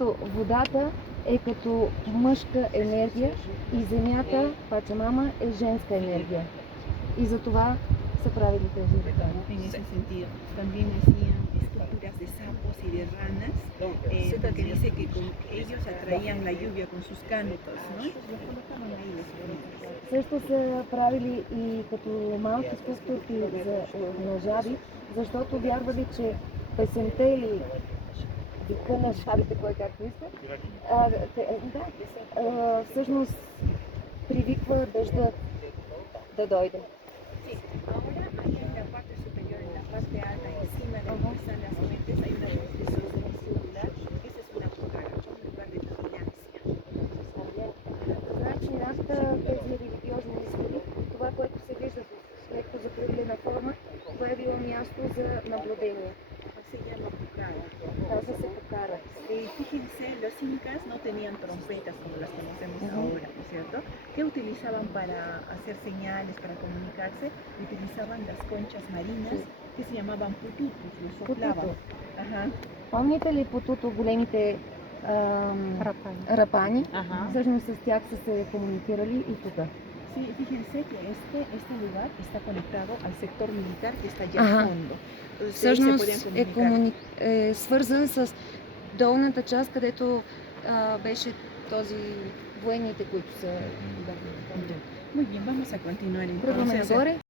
Защото водата е като мъжка енергия и земята, Пачамама, е женска енергия. И за това са правили тези ритуали. En ese sentido, también hacían esculturas de sapos y de ranas, porque dice que con ellos atraían la lluvia con sus cantos, ¿no? Entonces los colocaban ahí las figuritas. Също са правили и като малки скулптурки на жаби, защото вярвали, че песента или вика на жабите, кой както иска, всъщност привиква дъжда да дойде. Sí, ahora ahí en la parte superior, en la parte alta, encima de donde están las fuentes, hay una construcción circular. Esa es una cucaracha, un lugar de vigilancia. Значи нашите тези религиозни изходи, това, което се вижда в леко закръглена форма, това е било място за наблюдение. Se llama pucara. Casa se pucara. Fíjense, los incas no tenían trompetas como las conocemos ahora, ¿no es cierto? ¿Qué utilizaban para hacer señales, para comunicarse? Utilizaban las conchas marinas que se llamaban pututus, los soplaban. Ajá. Помните ли потуто, големите рапани? Всъщност с тях са се комуникирали и тук. Sí, fíjense que este lugar está conectado al sector militar que está allá al fondo. Всъщност е свързан с долната част, където беше този военните, които са... Muy bien, vamos a continuar Тръгваме entonces. нагоре.